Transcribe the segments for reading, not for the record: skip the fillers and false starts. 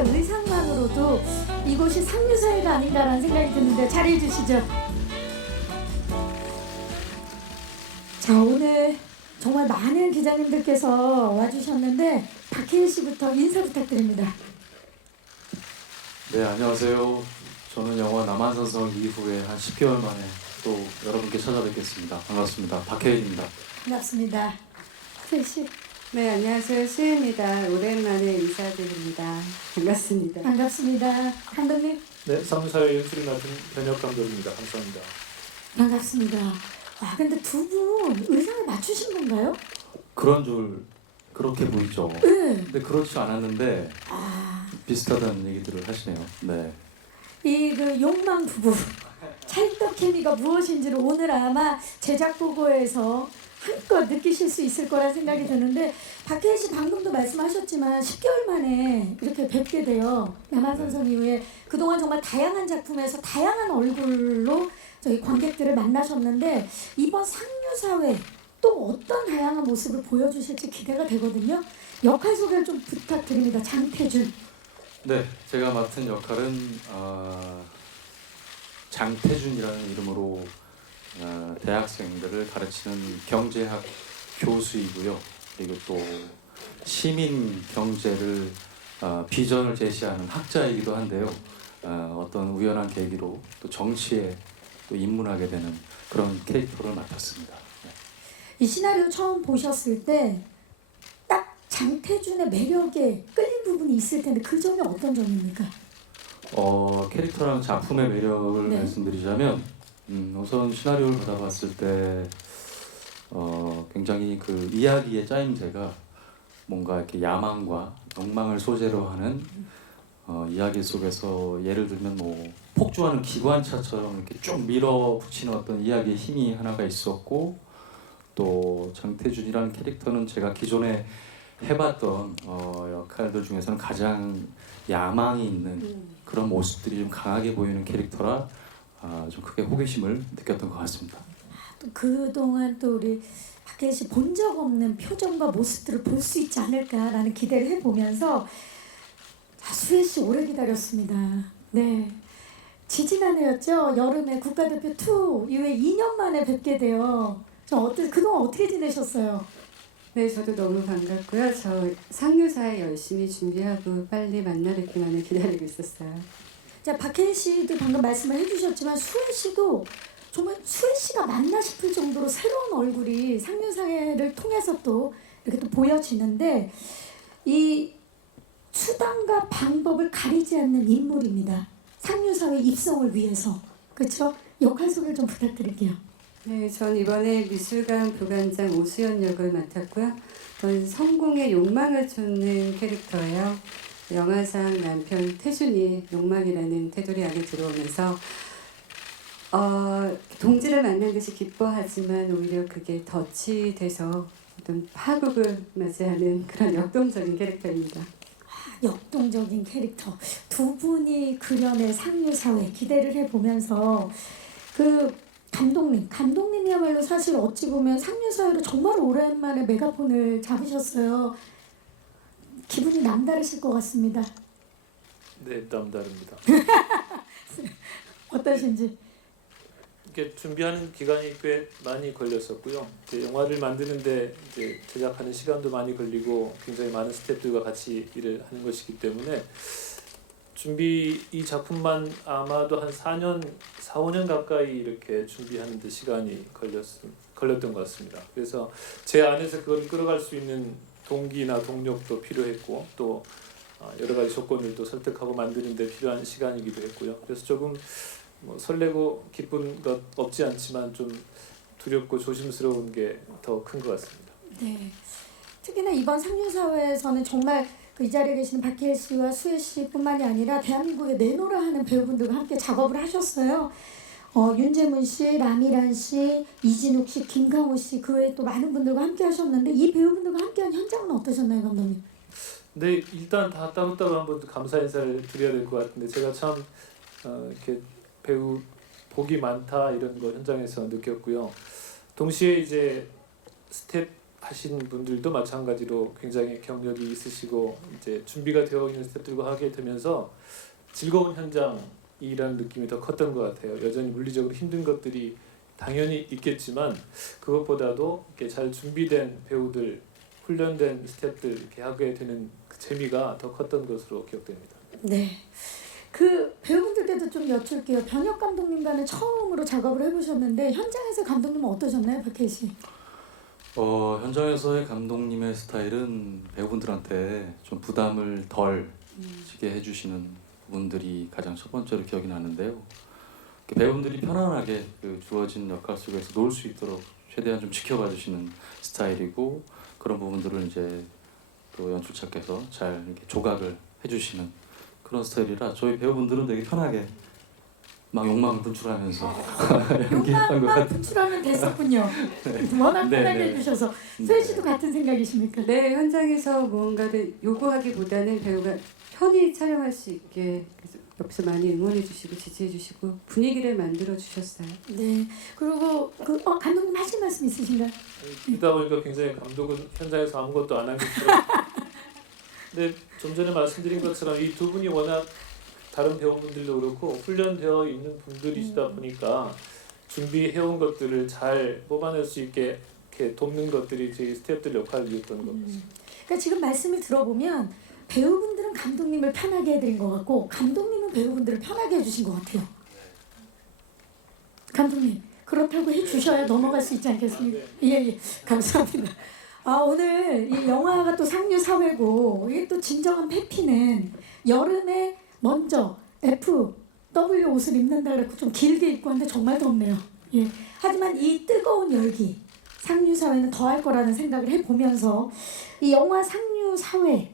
정말 의상만으로도 이곳이 상류사회가 아닌가라는 생각이 드는데 자리해 주시죠. 자, 오늘 정말 많은 기자님들께서 와주셨는데 박혜일 씨부터 인사 부탁드립니다. 네, 안녕하세요. 저는 영화 남한산성 이후에 한 10개월 만에 또 여러분께 찾아뵙겠습니다. 반갑습니다. 박혜인입니다. 반갑습니다. 박혜일 씨. 네, 안녕하세요. 수혜입니다. 오랜만에 인사드립니다. 반갑습니다. 반갑습니다. 감독님. 네, 상무사회 연출을 맡은 변혁 감독입니다. 감사합니다. 반갑습니다. 와, 근데 두 분 의상을 맞추신 건가요? 그런 줄 그렇게 보이죠? 네. 근데 그렇지 않았는데 비슷하다는 얘기들을 하시네요. 네. 이 그 욕망 부부 찰떡 케미가 무엇인지를 오늘 아마 제작 보고에서 한껏 느끼실 수 있을 거라 생각이 드는데 박혜인 씨 방금도 말씀하셨지만 10개월 만에 이렇게 뵙게 돼요. 남한산성 이후에 그동안 정말 다양한 작품에서 다양한 얼굴로 저희 관객들을 만나셨는데 이번 상류사회 또 어떤 다양한 모습을 보여주실지 기대가 되거든요. 역할 소개를 좀 부탁드립니다. 장태준. 네, 제가 맡은 역할은 장태준이라는 이름으로 대학생들을 가르치는 경제학 교수이고요. 그리고 또 시민 경제를 비전을 제시하는 학자이기도 한데요. 어떤 우연한 계기로 또 정치에 또 입문하게 되는 그런 캐릭터를 맡았습니다. 네. 이 시나리오 처음 보셨을 때 딱 장태준의 매력에 끌린 부분이 있을 텐데 그 점이 어떤 점입니까? 캐릭터랑 작품의 매력을 네. 말씀드리자면 우선 시나리오를 받아봤을 때 굉장히 그 이야기의 짜임새가 뭔가 이렇게 야망과 욕망을 소재로 하는 이야기 속에서 예를 들면 뭐 폭주하는 기관차처럼 이렇게 쭉 밀어붙이는 어떤 이야기의 힘이 하나가 있었고 또 장태준이라는 캐릭터는 제가 기존에 해봤던 역할들 중에서는 가장 야망이 있는 그런 모습들이 좀 강하게 보이는 캐릭터라 좀 크게 호기심을 느꼈던 것 같습니다. 또 그동안 또 우리 박혜인 씨 본 적 없는 표정과 모습들을 볼 수 있지 않을까라는 기대를 해보면서 수혜 씨 오래 기다렸습니다. 네, 지지난해였죠. 여름에 국가대표 2 이후에 2년 만에 뵙게 돼요. 그동안 어떻게 지내셨어요? 네, 저도 너무 반갑고요. 저 상류사회 열심히 준비하고 빨리 만나 뵙기만을 기다리고 있었어요. 자, 박혜인 씨도 방금 말씀을 해주셨지만 수혜 씨도 정말 수혜 씨가 맞나 싶을 정도로 새로운 얼굴이 상류사회를 통해서 또 이렇게 또 보여지는데 이 수단과 방법을 가리지 않는 인물입니다. 상류사회 입성을 위해서. 그렇죠? 역할 소개를 좀 부탁드릴게요. 네, 전 이번에 미술관 부관장 오수연 역을 맡았고요. 전 성공의 욕망을 쫓는 캐릭터예요. 영화상 남편 태준이 욕망이라는 테두리 안에 들어오면서 동지를 만난 듯이 기뻐하지만 오히려 그게 덫이 돼서 어떤 파국을 맞이하는 그런 역동적인 캐릭터입니다. 역동적인 캐릭터. 두 분이 그려낸 상류사회 기대를 해보면서 그 감독님이야말로 사실 어찌 보면 상류사회로 정말 오랜만에 메가폰을 잡으셨어요. 기분이 남다르실 것 같습니다. 네, 남다릅니다. 어떠신지? 이렇게 준비하는 기간이 꽤 많이 걸렸었고요. 이제 영화를 만드는데 이제 제작하는 시간도 많이 걸리고 굉장히 많은 스태프들과 같이 일을 하는 것이기 때문에 이 작품만 아마도 한 4, 5년 가까이 이렇게 준비하는 데 시간이 걸렸던 것 같습니다. 그래서 제 안에서 그걸 끌어갈 수 있는 동기나 동력도 필요했고 또 여러 가지 조건들도 설득하고 만드는 데 필요한 시간이기도 했고요. 그래서 조금 설레고 기쁜 것 없지 않지만 좀 두렵고 조심스러운 게 더 큰 것 같습니다. 네. 특히나 이번 상류사회에서는 정말 이 자리에 계시는 박혜일 씨와 수혜 씨뿐만이 아니라 대한민국에 내노라 하는 배우분들과 함께 작업을 하셨어요. 윤재문 씨, 라미란 씨, 이진욱 씨, 김강호 씨, 그 외에 또 많은 분들과 함께 하셨는데 이 배우분들과 함께한 현장은 어떠셨나요, 감독님? 네, 일단 다 따로따로 한번 감사 인사를 드려야 될 것 같은데 제가 참 이렇게 배우 복이 많다 이런 거 현장에서 느꼈고요. 동시에 이제 하신 분들도 마찬가지로 굉장히 경력이 있으시고 이제 준비가 되어 있는 스태프들과 하게 되면서 즐거운 현장이라는 느낌이 더 컸던 것 같아요. 여전히 물리적으로 힘든 것들이 당연히 있겠지만 그것보다도 이렇게 잘 준비된 배우들, 훈련된 스태프들 이렇게 하게 되는 그 재미가 더 컸던 것으로 기억됩니다. 네. 그 배우분들께도 좀 여쭐게요. 변혁 감독님과는 처음으로 작업을 해보셨는데 현장에서 감독님은 어떠셨나요, 박해일 씨? 현장에서의 감독님의 스타일은 배우분들한테 좀 부담을 덜 지게 해주시는 부분들이 가장 첫 번째로 기억이 나는데요. 배우분들이 편안하게 그 주어진 역할 속에서 놀 수 있도록 최대한 좀 지켜봐 주시는 스타일이고, 그런 부분들을 이제 또 연출자께서 잘 이렇게 조각을 해주시는 그런 스타일이라 저희 배우분들은 되게 편하게 막 욕망을 분출하면서 연기한 것 욕망만 같아요. 분출하면 됐었군요. 워낙 네, 편하게 네. 해주셔서. 세희 씨도 같은 생각이십니까? 네, 현장에서 무언가를 요구하기보다는 배우가 편히 촬영할 수 있게 그래서 옆에서 많이 응원해 주시고 지지해 주시고 분위기를 만들어 주셨어요. 네. 그리고 감독님 하실 말씀 있으신가요? 듣다 보니까 굉장히 감독은 현장에서 아무것도 안 한 것처럼. 근데 좀 전에 말씀드린 것처럼 이 두 분이 워낙 다른 배우분들도 그렇고 훈련되어 있는 분들이시다 보니까 준비해온 것들을 잘 뽑아낼 수 있게 이렇게 돕는 것들이 저희 스태프들 역할이었던 것 같습니다. 그러니까 지금 말씀을 들어보면 배우분들은 감독님을 편하게 해드린 것 같고 감독님은 배우분들을 편하게 해주신 것 같아요. 감독님 그렇다고 해주셔야 넘어갈 수 있지 않겠습니까? 예, 감사합니다. 오늘 이 영화가 또 상류 사회고 이게 또 진정한 페피는 여름에 먼저 FW 옷을 입는다 그래서 좀 길게 입고 왔는데 정말 덥네요. 예. 하지만 이 뜨거운 열기 상류 사회는 더할 거라는 생각을 해보면서 이 영화 상류 사회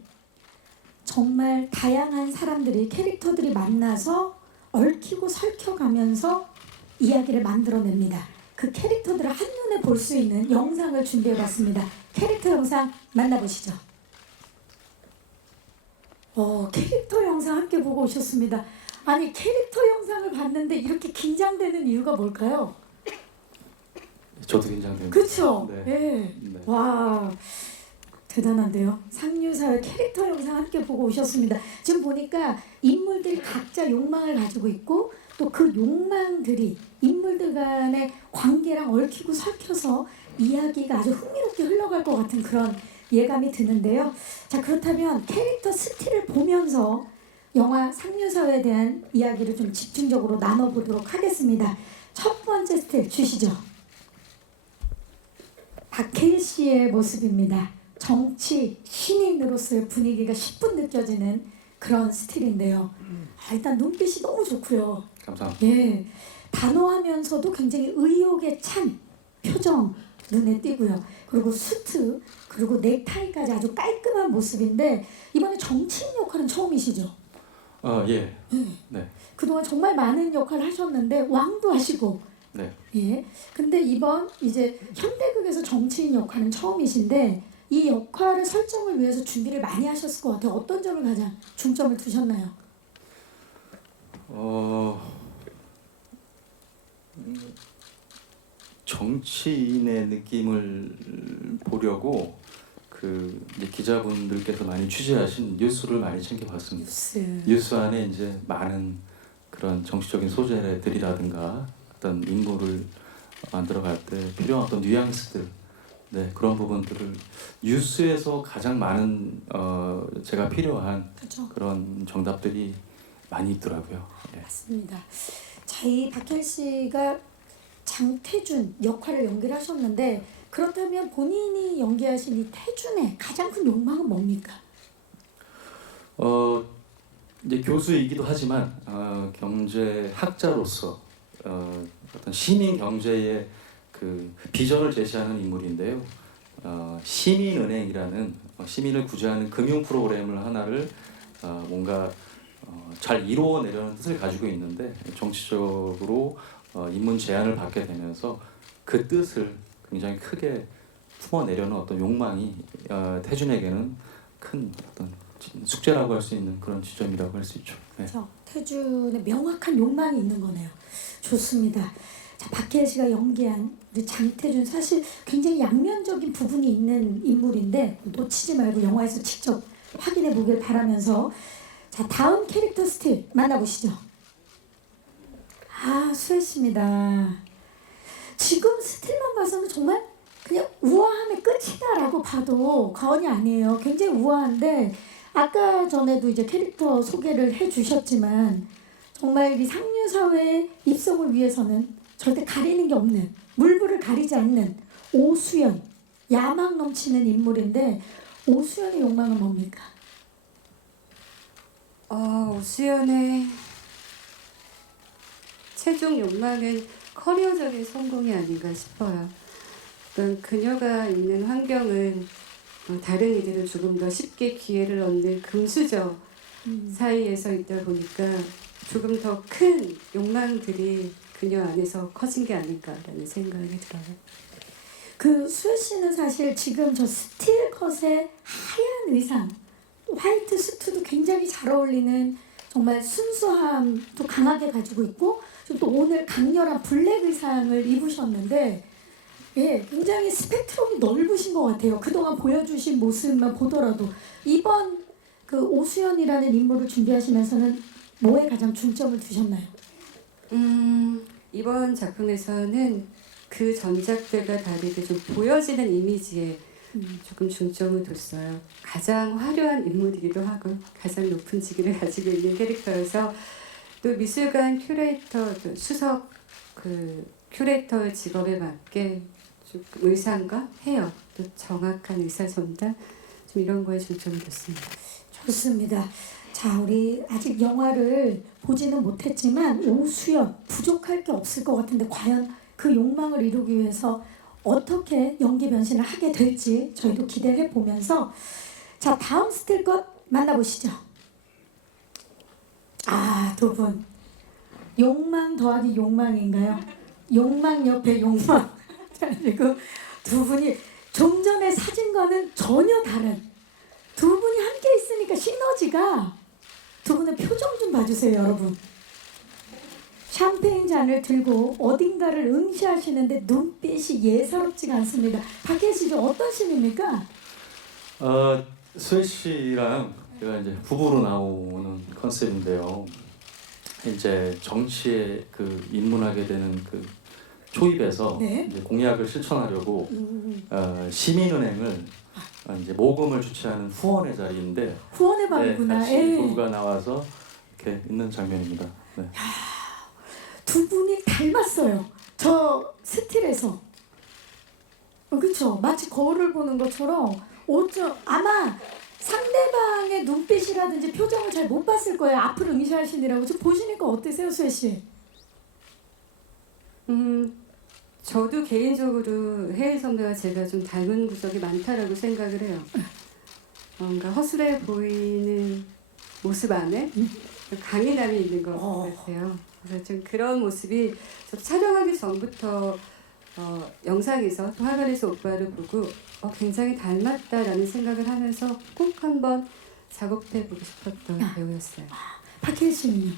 정말 다양한 사람들이 캐릭터들이 만나서 얽히고 설켜가면서 이야기를 만들어냅니다. 그 캐릭터들을 한눈에 볼 수 있는 영상을 준비해봤습니다. 캐릭터 영상 만나보시죠. 캐릭터 영상 함께 보고 오셨습니다. 아니 캐릭터 영상을 봤는데 이렇게 긴장되는 이유가 뭘까요? 저도 긴장됩니다. 그렇죠? 네. 네. 네. 와 대단한데요. 상류사회 캐릭터 영상 함께 보고 오셨습니다. 지금 보니까 인물들이 각자 욕망을 가지고 있고 또 그 욕망들이 인물들 간의 관계랑 얽히고 설켜서 이야기가 아주 흥미롭게 흘러갈 것 같은 그런 예감이 드는데요. 자 그렇다면 캐릭터 스틸을 보면서 영화 상류사회에 대한 이야기를 좀 집중적으로 나눠보도록 하겠습니다. 첫 번째 스틸 주시죠. 박해일 씨의 모습입니다. 정치 신인으로서의 분위기가 10분 느껴지는 그런 스틸인데요. 일단 눈빛이 너무 좋고요. 감사합니다. 예, 단호하면서도 굉장히 의욕에 찬 표정 눈에 띄고요. 그리고 수트 그리고 넥타이까지 아주 깔끔한 모습인데 이번에 정치인 역할은 처음이시죠? 예. 네. 그동안 정말 많은 역할을 하셨는데 왕도 하시고 네. 예. 근데 이번 이제 현대극에서 정치인 역할은 처음이신데 이 역할의 설정을 위해서 준비를 많이 하셨을 것 같아요. 어떤 점을 가장 중점을 두셨나요? 정치인의 느낌을 보려고 그 이제 기자분들께서 많이 취재하신 뉴스를 많이 챙겨봤습니다. 뉴스 안에 이제 많은 그런 정치적인 소재들이라든가 어떤 인물을 만들어갈 때 필요한 어떤 뉘앙스들, 네 그런 부분들을 뉴스에서 가장 많은 제가 필요한 그렇죠. 그런 정답들이 많이 있더라고요. 예. 맞습니다. 자, 이 박해일 씨가 장태준 역할을 연기하셨는데 그렇다면 본인이 연기하신 이 태준의 가장 큰 욕망은 뭡니까? 이제 교수이기도 하지만 경제학자로서 어떤 시민 경제의 그 비전을 제시하는 인물인데요. 시민은행이라는 시민을 구제하는 금융 프로그램을 하나를 뭔가 잘 이루어내려는 뜻을 가지고 있는데 정치적으로 입문 제안을 받게 되면서 그 뜻을 굉장히 크게 품어내려는 어떤 욕망이 태준에게는 큰 어떤 숙제라고 할 수 있는 그런 지점이라고 할 수 있죠. 네. 그렇죠. 태준의 명확한 욕망이 있는 거네요. 좋습니다. 자, 박해일 씨가 연기한 우리 장태준 사실 굉장히 양면적인 부분이 있는 인물인데 놓치지 말고 영화에서 직접 확인해 보길 바라면서 자, 다음 캐릭터 스틸 만나보시죠. 아, 수혜 씨입니다. 지금 스틸만 봐서는 정말 그냥 우아함의 끝이다라고 봐도 과언이 아니에요. 굉장히 우아한데 아까 전에도 이제 캐릭터 소개를 해주셨지만 정말 이 상류 사회의 입성을 위해서는 절대 가리는 게 없는, 물불을 가리지 않는 오수연, 야망 넘치는 인물인데 오수연의 욕망은 뭡니까? 오수연의 최종 욕망은 커리어적인 성공이 아닌가 싶어요. 그러니까 그녀가 있는 환경은 다른 이들은 조금 더 쉽게 기회를 얻는 금수저 사이에서 있다 보니까 조금 더 큰 욕망들이 그녀 안에서 커진 게 아닐까라는 생각이 들어요. 그 수혜 씨는 사실 지금 저 스틸컷의 하얀 의상, 화이트 수트도 굉장히 잘 어울리는 정말 순수함도 강하게 가지고 있고 또 오늘 강렬한 블랙 의상을 입으셨는데 예, 굉장히 스펙트럼이 넓으신 것 같아요. 그동안 보여주신 모습만 보더라도 이번 그 오수연이라는 인물을 준비하시면서는 뭐에 가장 중점을 두셨나요? 이번 작품에서는 그 전작들과 다르게 좀 보여지는 이미지에 조금 중점을 뒀어요. 가장 화려한 인물이기도 하고 가장 높은 직위를 가지고 있는 캐릭터여서 또 미술관 큐레이터 수석 큐레이터의 직업에 맞게 좀 의상과 헤어 또 정확한 의사 전달 좀 이런 거에 중점을 뒀습니다. 좋습니다. 자, 우리 아직 영화를 보지는 못했지만 오수연 부족할 게 없을 것 같은데 과연 그 욕망을 이루기 위해서 어떻게 연기 변신을 하게 될지 저희도 기대해 보면서 자, 다음 스틸컷 만나보시죠. 아, 두 분 욕망 더하기 욕망인가요? 욕망 옆에 욕망. 자, 그리고 두 분이 좀 전의 사진과는 전혀 다른 두 분이 함께 있으니까 시너지가 두 분의 표정 좀 봐주세요, 여러분. 샴페인 잔을 들고 어딘가를 응시하시는데 눈빛이 예사롭지가 않습니다. 박혜진 씨 어떤 신입니까? 수혜 씨랑 제가 이제 부부로 나오는 컨셉인데요. 이제 정치에 그 입문하게 되는 그 초입에서 네. 이제 공약을 실천하려고 시민은행을 이제 모금을 주최하는 후원의 자리인데 후원의 방이구나. 같이 예. 부부가 나와서 이렇게 있는 장면입니다. 네. 두 분이 닮았어요. 저 스틸에서. 그렇죠. 마치 거울을 보는 것처럼 아마 상대방의 눈빛이라든지 표정을 잘 못 봤을 거예요. 앞을 응시하시느라고. 좀 보시니까 어떠세요, 수혜 씨? 저도 개인적으로 혜일 선배와 제가 좀 닮은 구석이 많다라고 생각을 해요. 뭔가 허술해 보이는 모습 안에 강인함이 있는 것 같아요. 그래서 좀 그런 모습이 저 촬영하기 전부터 영상에서 또 화면에서 오빠를 보고 굉장히 닮았다라는 생각을 하면서 꼭 한번 작업해보고 싶었던 배우였어요. 박혜진 씨는요?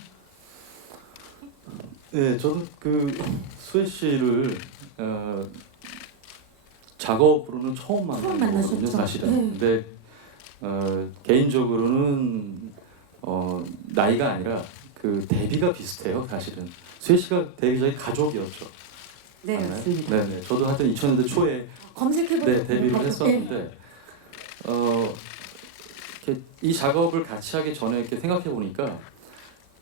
네, 저는 그 수혜 씨를 작업으로는 처음 만났거든요, 만나셨죠? 사실은. 네. 근데 개인적으로는 나이가 아니라 그 데뷔가 비슷해요, 사실은. 수혜 씨가 데뷔 전에 가족이었죠. 네, 맞나요? 맞습니다. 네. 저도 하여튼 2000년대 초에 검색해보세요. 데뷔를 했었는데 이렇게 이 작업을 같이 하기 전에 이렇게 생각해 보니까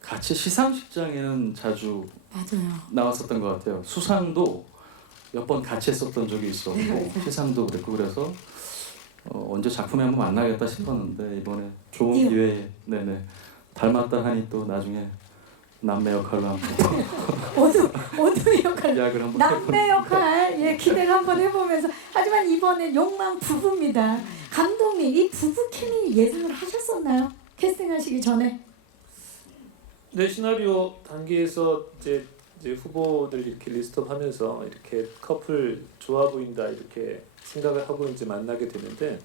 같이 시상식장에는 자주 맞아요. 나왔었던 것 같아요. 수상도 몇 번 같이 했었던 적이 있었고 시상도 그랬고 그래서 언제 작품에 한번 만나겠다 싶었는데 이번에 좋은 띄워. 기회에 닮았다 하니 또 나중에 남매 역할로 한번 어둠의 역할. 약을 한번 남매 역할 기대를 한번 해보면서 하지만 이번에 욕망 부부입니다. 감독님 이 부부 케미 예상을 하셨었나요? 캐스팅하시기 전에? 네, 시나리오 단계에서 이제 후보들 이렇게 리스트업하면서 이렇게 커플 좋아 보인다 이렇게 생각을 하고 이제 만나게 되는데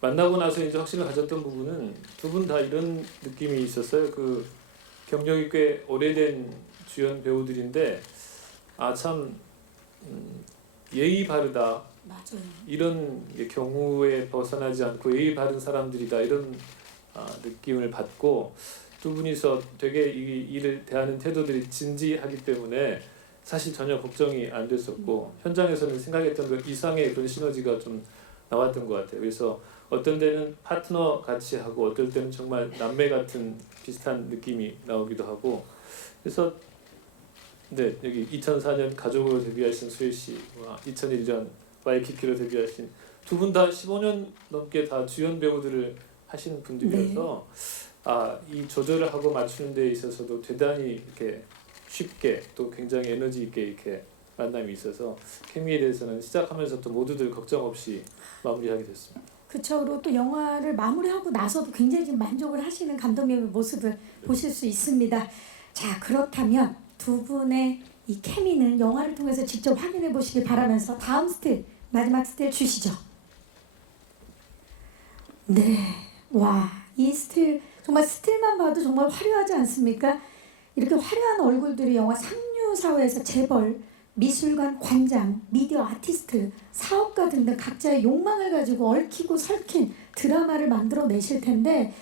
만나고 나서 이제 확신을 가졌던 부분은 두 분 다 이런 느낌이 있었어요. 그 경력이 꽤 오래된 주연 배우들인데 참 예의 바르다 맞아요. 이런 경우에 벗어나지 않고 예의 바른 사람들이다 이런 느낌을 받고 두 분이서 되게 이 일을 대하는 태도들이 진지하기 때문에 사실 전혀 걱정이 안 됐었고 현장에서는 생각했던 그 이상의 그런 시너지가 좀 나왔던 것 같아요. 그래서 어떤 데는 파트너 같이 하고 어떨 때는 정말 남매 같은 비슷한 느낌이 나오기도 하고 그래서 네 여기 2004년 가족으로 데뷔하신 수혜 씨와 2001년 와이키키로 데뷔하신 두 분 다 15년 넘게 다 주연 배우들을 하신 분들이어서 이 조절을 하고 맞추는 데 있어서도 대단히 이렇게 쉽게 또 굉장히 에너지 있게 이렇게 만남이 있어서 케미에 대해서는 시작하면서부터 모두들 걱정 없이 마무리하게 됐습니다. 그쵸. 그리고 또 영화를 마무리하고 나서도 굉장히 지금 만족을 하시는 감독님의 모습을 보실 수 있습니다. 자, 그렇다면 두 분의 이 케미는 영화를 통해서 직접 확인해 보시길 바라면서 다음 스틸, 마지막 스틸 주시죠. 네, 와, 이 스틸 정말 스틸만 봐도 정말 화려하지 않습니까? 이렇게 화려한 얼굴들이 영화 상류사회에서 재벌, 미술관 관장, 미디어 아티스트, 사업가 등등 각자의 욕망을 가지고 얽히고 설킨 드라마를 만들어내실 텐데,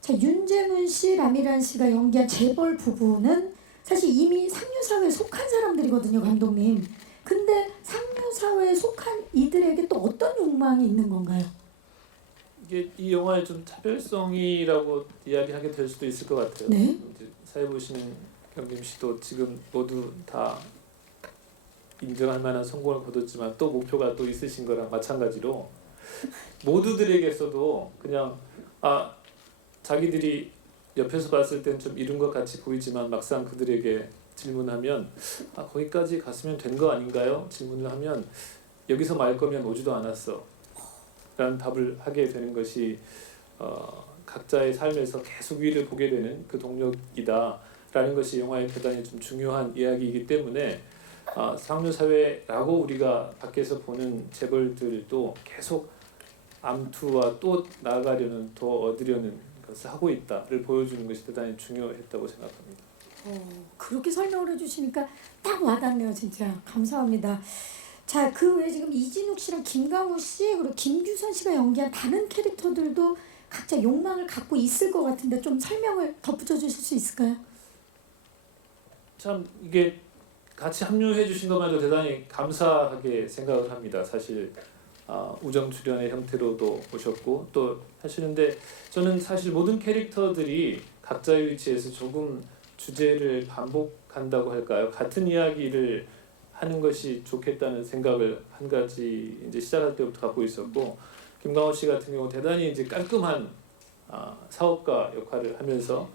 자, 윤제문 씨, 라미란 씨가 연기한 재벌 부부는 사실 이미 상류사회에 속한 사람들이거든요, 감독님. 근데 상류사회에 속한 이들에게 또 어떤 욕망이 있는 건가요? 이게 이 영화의 좀 차별성이라고 이야기하게 될 수도 있을 것 같아요. 네. 이제 사회 보시는 경림 씨도 지금 모두 다 인정할 만한 성공을 거뒀지만 또 목표가 또 있으신 거랑 마찬가지로 모두들에게서도 그냥 자기들이 옆에서 봤을 땐 좀 이룬 것 같이 보이지만 막상 그들에게 질문하면 거기까지 갔으면 된 거 아닌가요? 질문을 하면 여기서 말 거면 오지도 않았어 라는 답을 하게 되는 것이 각자의 삶에서 계속 위를 보게 되는 그 동력이다 라는 것이 영화의 대단히 좀 중요한 이야기이기 때문에 상류사회라고 우리가 밖에서 보는 재벌들도 계속 암투와 또 나아가려는 더 얻으려는 것을 하고 있다를 보여주는 것이 대단히 중요했다고 생각합니다. 그렇게 설명을 해주시니까 딱 와닿네요, 진짜. 감사합니다. 자, 그 외에 지금 이진욱 씨랑 김강우 씨 그리고 김규선 씨가 연기한 다른 캐릭터들도 각자 욕망을 갖고 있을 것 같은데 좀 설명을 덧붙여 주실 수 있을까요? 참 이게 같이 합류해 주신 것만도 대단히 감사하게 생각을 합니다. 사실 우정 출연의 형태로도 오셨고 또 하시는데 저는 사실 모든 캐릭터들이 각자의 위치에서 조금 주제를 반복한다고 할까요? 같은 이야기를 하는 것이 좋겠다는 생각을 한 가지 이제 시작할 때부터 갖고 있었고 김강호 씨 같은 경우 대단히 이제 깔끔한 사업가 역할을 하면서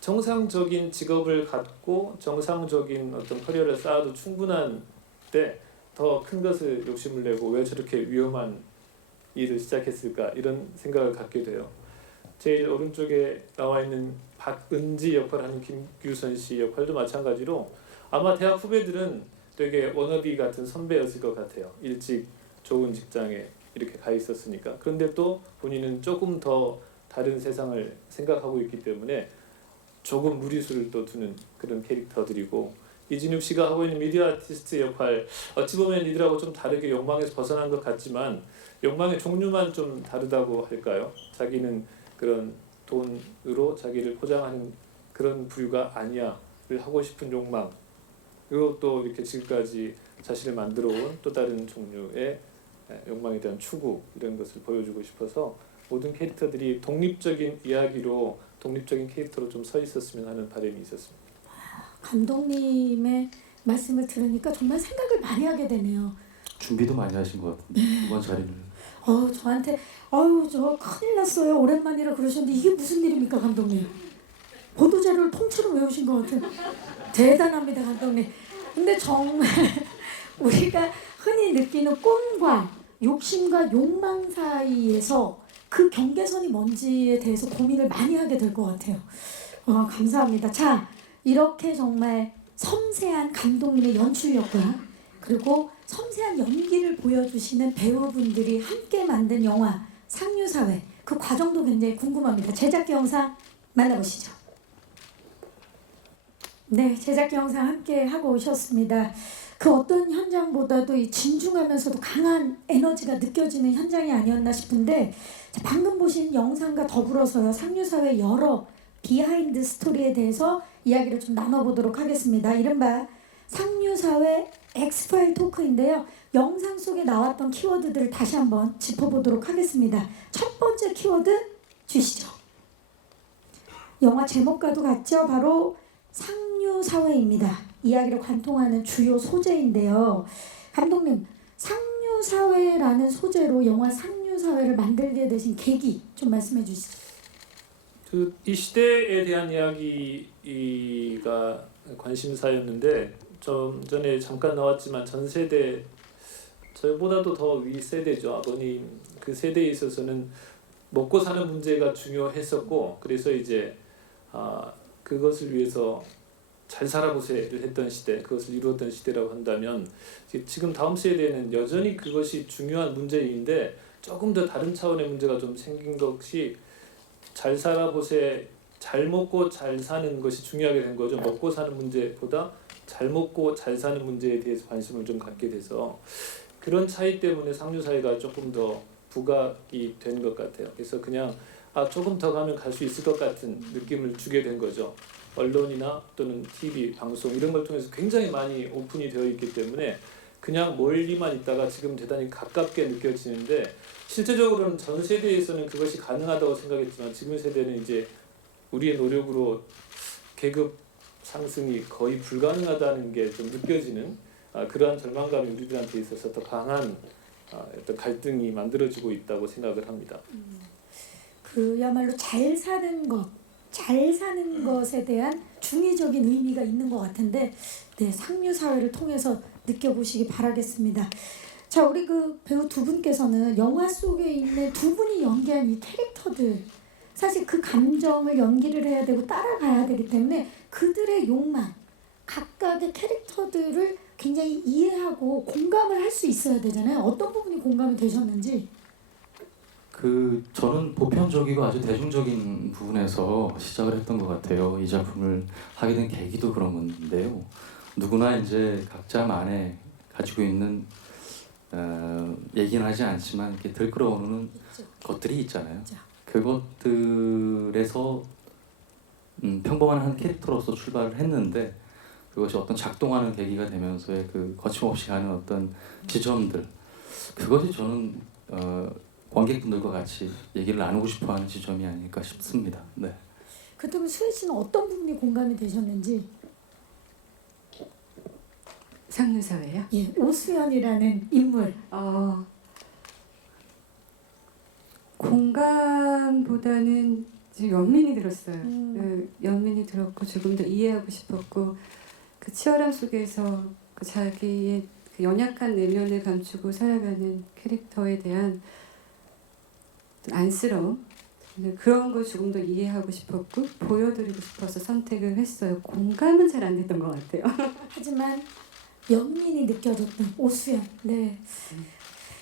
정상적인 직업을 갖고 정상적인 어떤 커리어를 쌓아도 충분한 때 더 큰 것을 욕심을 내고 왜 저렇게 위험한 일을 시작했을까 이런 생각을 갖게 돼요. 제일 오른쪽에 나와 있는 박은지 역할을 하는 김규선 씨 역할도 마찬가지로 아마 대학 후배들은 되게 워너비 같은 선배였을 것 같아요. 일찍 좋은 직장에 이렇게 가 있었으니까. 그런데 또 본인은 조금 더 다른 세상을 생각하고 있기 때문에 조금 무리수를 또 두는 그런 캐릭터들이고 이진욱 씨가 하고 있는 미디어 아티스트 역할 어찌 보면 이들하고 좀 다르게 욕망에서 벗어난 것 같지만 욕망의 종류만 좀 다르다고 할까요? 자기는 그런 돈으로 자기를 포장하는 그런 부류가 아니야를 하고 싶은 욕망 그리고 또 이렇게 지금까지 자신을 만들어 온 또 다른 종류의 욕망에 대한 추구 이런 것을 보여주고 싶어서 모든 캐릭터들이 독립적인 이야기로 독립적인 캐릭터로 좀 서 있었으면 하는 바람이 있었습니다. 감독님의 말씀을 들으니까 정말 생각을 많이 하게 되네요. 준비도 많이 하신 것 같은데 이번 자리를. 저한테 저 큰일 났어요. 오랜만이라 그러셨는데 이게 무슨 일입니까, 감독님? 보도자료를 통째로 외우신 것 같은. 대단합니다, 감독님. 근데 정말 우리가 흔히 느끼는 꿈과 욕심과 욕망 사이에서 그 경계선이 뭔지에 대해서 고민을 많이 하게 될 것 같아요. 감사합니다. 자, 이렇게 정말 섬세한 감독님의 연출력과 그리고 섬세한 연기를 보여주시는 배우분들이 함께 만든 영화 상류사회 그 과정도 굉장히 궁금합니다. 제작 영상 만나보시죠. 네, 제작기 영상 함께 하고 오셨습니다. 그 어떤 현장보다도 이 진중하면서도 강한 에너지가 느껴지는 현장이 아니었나 싶은데, 자, 방금 보신 영상과 더불어서요, 상류사회 여러 비하인드 스토리에 대해서 이야기를 좀 나눠보도록 하겠습니다. 이른바 상류사회 엑스파일 토크인데요. 영상 속에 나왔던 키워드들을 다시 한번 짚어보도록 하겠습니다. 첫 번째 키워드 주시죠. 영화 제목과도 같죠? 바로 상류사회입니다. 이야기를 관통하는 주요 소재인데요. 감독님, 상류사회라는 소재로 영화 상류사회를 만들게 되신 계기 좀 말씀해 주시죠. 이 시대에 대한 이야기가 관심사였는데 좀 전에 잠깐 나왔지만 전 세대 저보다도 더 위 세대죠. 아버님 그 세대에 있어서는 먹고 사는 문제가 중요했었고 그래서 이제 그것을 위해서 잘 살아보세요를 했던 시대, 그것을 이루었던 시대라고 한다면 지금 다음 세대는 여전히 그것이 중요한 문제인데 조금 더 다른 차원의 문제가 좀 생긴 것이 잘 살아보세요, 잘 먹고 잘 사는 것이 중요하게 된 거죠. 먹고 사는 문제보다 잘 먹고 잘 사는 문제에 대해서 관심을 좀 갖게 돼서 그런 차이 때문에 상류사회가 조금 더 부각이 된 것 같아요. 그래서 그냥 조금 더 가면 갈 수 있을 것 같은 느낌을 주게 된 거죠. 언론이나 또는 TV, 방송 이런 걸 통해서 굉장히 많이 오픈이 되어 있기 때문에 그냥 멀리만 있다가 지금 대단히 가깝게 느껴지는데 실제적으로는 전 세대에서는 그것이 가능하다고 생각했지만 지금 세대는 이제 우리의 노력으로 계급 상승이 거의 불가능하다는 게 좀 느껴지는 그러한 절망감이 우리들한테 있어서 더 강한 어떤 갈등이 만들어지고 있다고 생각을 합니다. 그야말로 잘 사는 것, 잘 사는 것에 대한 중의적인 의미가 있는 것 같은데, 네, 상류사회를 통해서 느껴보시기 바라겠습니다. 자, 우리 그 배우 두 분께서는 영화 속에 있는 두 분이 연기한 이 캐릭터들, 사실 그 감정을 연기를 해야 되고 따라가야 되기 때문에 그들의 욕망, 각각의 캐릭터들을 굉장히 이해하고 공감을 할 수 있어야 되잖아요. 어떤 부분이 공감이 되셨는지. 저는 보편적이고 아주 대중적인 부분에서 시작을 했던 것 같아요. 이 작품을 하게 된 계기도 그런 건데요. 누구나 이제 각자만의 가지고 있는 얘기는 하지 않지만 이렇게 들끓어오는 것들이 있잖아요. 그것들에서 평범한 한 캐릭터로서 출발을 했는데 그것이 어떤 작동하는 계기가 되면서의 그 거침없이 가는 어떤 지점들, 그것이 저는 관객분들과 같이 얘기를 나누고 싶어하는 지점이 아닐까 싶습니다. 네. 그렇다면 수혜 씨는 어떤 부분이 공감이 되셨는지. 상류사회요? 예, 오수연이라는 인물. 공감보다는 이제 연민이 들었어요. 연민이 들었고 조금 더 이해하고 싶었고 그 치열함 속에서 그 자기의 그 연약한 내면을 감추고 살아가는 캐릭터에 대한 안쓰러움, 그런 걸 조금 더 이해하고 싶었고 보여드리고 싶어서 선택을 했어요. 공감은 잘 안 됐던 것 같아요. 하지만 연민이 느껴졌던 오수연. 네.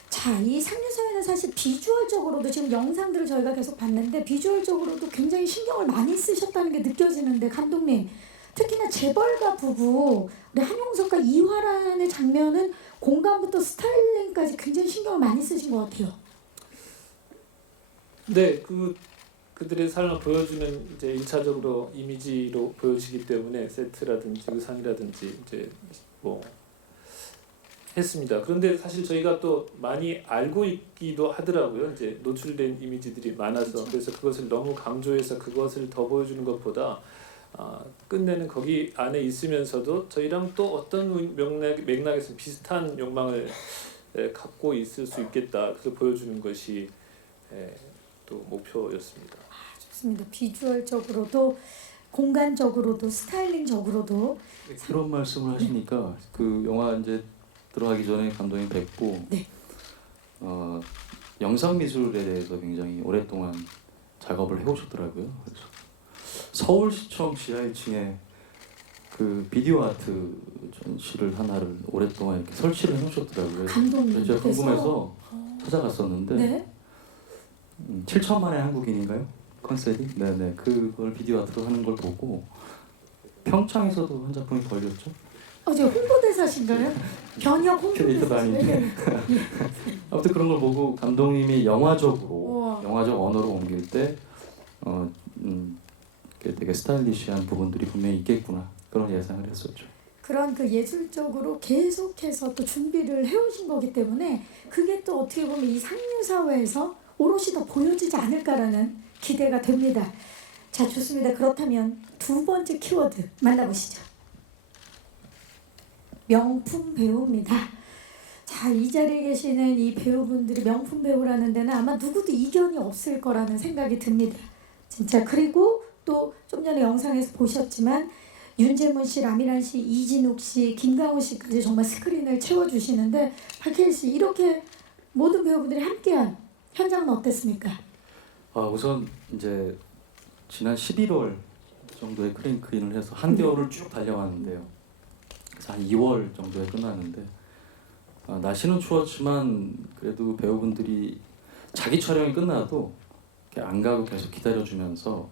자, 이 상류사회는 사실 비주얼적으로도 지금 영상들을 저희가 계속 봤는데 비주얼적으로도 굉장히 신경을 많이 쓰셨다는 게 느껴지는데, 감독님 특히나 재벌가 부부 우리 한용석과 이화란의 장면은 공간부터 스타일링까지 굉장히 신경을 많이 쓰신 것 같아요. 네, 그들의 삶을 보여주는 이제 1차적으로 이미지로 보여지기 때문에 세트라든지 의상이라든지 이제 뭐 했습니다. 그런데 사실 저희가 또 많이 알고 있기도 하더라고요. 이제 노출된 이미지들이 많아서. 그렇죠. 그래서 그것을 너무 강조해서 그것을 더 보여주는 것보다 끝내는 거기 안에 있으면서도 저희랑 또 어떤 맥락에서 비슷한 욕망을 갖고 있을 수 있겠다. 그래서 보여주는 것이 또 목표였습니다. 좋습니다. 비주얼적으로도 공간적으로도 스타일링적으로도. 네, 그런 말씀을 하시니까 그 영화 이제 들어가기 전에 감독님 뵙고 네. 영상 미술에 대해서 굉장히 오랫동안 작업을 해오셨더라고요. 그래서 서울시청 지하 1층에 그 비디오 아트 전시를 하나를 오랫동안 이렇게 설치를 해놓으셨더라고요. 감독님께서. 제가 궁금해서 찾아갔었는데 네. 7천만의 한국인인가요? 컨셉이? 네네. 그걸 비디오 아트로 하는 걸 보고 평창에서도 한 작품이 걸렸죠. 저 홍보대사신가요? 변혁 캐릭터 홍보대사. 다니는. 아무튼 그런 걸 보고 감독님이 영화적으로 우와. 영화적 언어로 옮길 때 되게 스타일리시한 부분들이 분명히 있겠구나 그런 예상을 했었죠. 그런 그 예술적으로 계속해서 또 준비를 해오신 거기 때문에 그게 또 어떻게 보면 이 상류 사회에서 오롯이 더 보여지지 않을까라는 기대가 됩니다. 자, 좋습니다. 그렇다면 두 번째 키워드 만나보시죠. 명품 배우입니다. 자, 이 자리에 계시는 이 배우분들이 명품 배우라는 데는 아마 누구도 이견이 없을 거라는 생각이 듭니다. 진짜. 그리고 또 좀 전에 영상에서 보셨지만 윤재문 씨, 라미란 씨, 이진욱 씨, 김강호 씨까지 정말 스크린을 채워주시는데 박해일 씨, 이렇게 모든 배우분들이 함께한 현장은 어땠습니까? 우선 이제 지난 11월 정도에 크랭크인을 해서 한겨울을 쭉 달려왔는데요. 그래서 한 2월 정도에 끝났는데 날씨는 추웠지만 그래도 배우분들이 자기 촬영이 끝나도 이렇게 안 가고 계속 기다려주면서